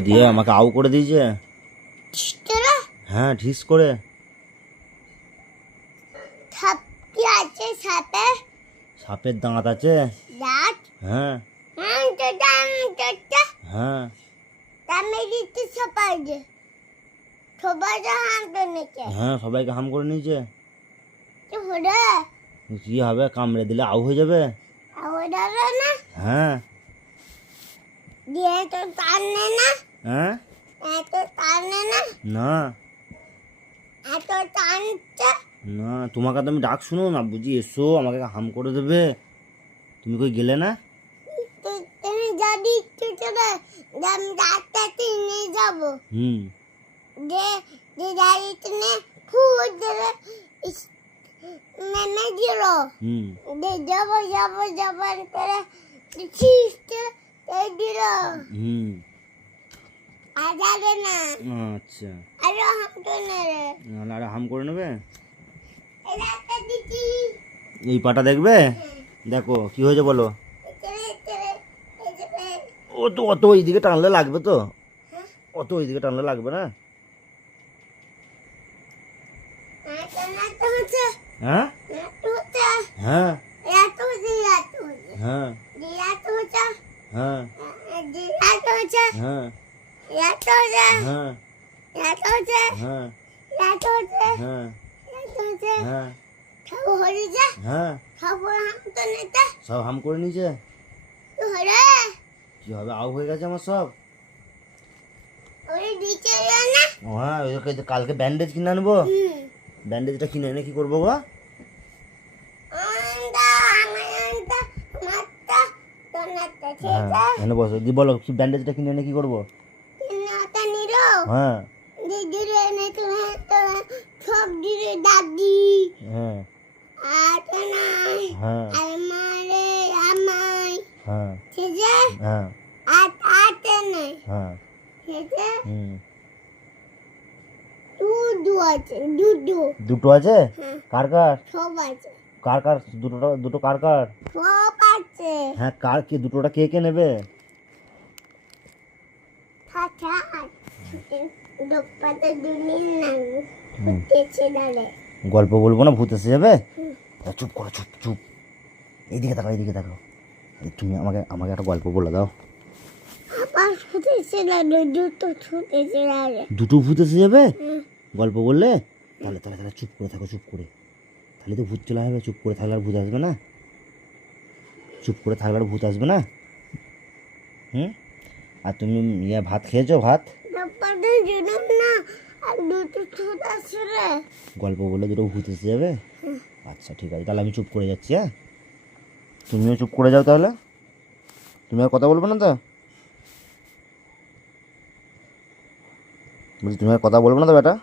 দিয়ে আমাকে আউ করে দিয়েছে হ্যাঁ ঠিস করে। আছে সাপে? সাপের দাঁত আছে। দাঁত? হ্যাঁ। হ্যাঁ তো হ্যাঁ। সবাইকে হাম করে নিয়েছে। কি হবে কামড়ে দিলে আউ হয়ে যাবে না? হ্যাঁ। দিয়ে তো টানে না হ্যাঁ? এত টানে না না। এত টানছে না তোমাকে তো আমি ডাক শুনো না বুঝি? এসো আমাকে হাম করে দেবে। তুমি কই গেলে না? তুমি যদি চলে আমি ডাক্তারতে নিয়ে যাব। হুম। যে যে গাড়িতে ধরে ইস- নেমে দিল। হুম। যে যাব যাব যাব করে ছিটতে এই দিল হুম আর যাবে না। আচ্ছা। আরও হামটো নেড়ে নাহলে আরে হাম করে নেবে? এই পাটা দেখবে? দেখো কি হয়েছে বলো? ও তো অত ওইদিকে টানলে লাগবে তো? অত ওইদিকে টানলে লাগবে না? হ্যাঁ হ্যাঁ। হ্যাঁ। হ্যাঁ। হ্যাঁ। হ্যাঁ। হ্যাঁ। সব হাম করে নিয়েছে? কি হবে আউ হয়ে গেছে আমার সব? হ্যাঁ যে কালকে ব্যান্ডেজ কিনে আনব। ব্যান্ডেজটা কিনে এনে কি করব গো? হ্যাঁ বসো। দি বলো কি ব্যান্ডেজটা কিনে এনে কি করব? হ্যাঁ। দিদিরে নে তুমি সব দিদি দাদি। হ্যাঁ। হ্যাঁ। আমাই হ্যাঁ ঠিক আছে হ্যাঁ। আর আতে নেই। হ্যাঁ। ঠিক আছে হুম দুধু আছে দুধু দুটো আছে? হ্যাঁ। কার কার? সব আছে। কার কার? দুটো দুটো কার কার? সব আছে। হ্যাঁ কার কে দুটোটা কে কে নেবে থাকা আছে দোপাতে দুনির নাম ফুটেছে ডালে গল্প বলব না ভূত এসে যাবে? চুপ করো চুপ চুপ। এইদিকে তাকাও এইদিকে তাকাও। তুমি আমাকে আমাকে একটা গল্প বলে দাও। দুটো ভূত এসে যাবে? গল্প বললে? তাহলে তাহলে তাহলে চুপ করে থাকো চুপ করে। তাহলে তো ভূত চলে আসবে চুপ করে থাকলে আর ভূত আসবে না? চুপ করে থাকলে আর ভূত আসবে না? হুম? আর তুমি ইয়ে ভাত খেয়েছো ভাত? গল্প বলে দুটো ভূত এসে যাবে? আচ্ছা ঠিক আছে, তাহলে আমি চুপ করে যাচ্ছি হ্যাঁ? তুমিও চুপ করে যাও তাহলে। তুমি আর কথা বলবে না তো? বলছি, তুমি আর কথা বলবে না তো, বেটা?